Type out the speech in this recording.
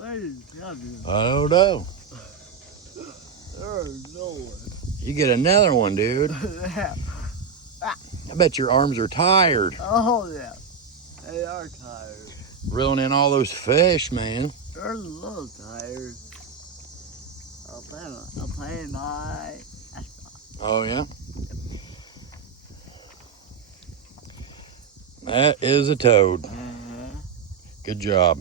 What is happening? I don't know. There's no one. You get another one, dude. I bet your arms are tired. Oh, yeah. They are tired. Reeling in all those fish, man. They're a little tired. I'll play my... Oh, yeah? That is a toad. Good job.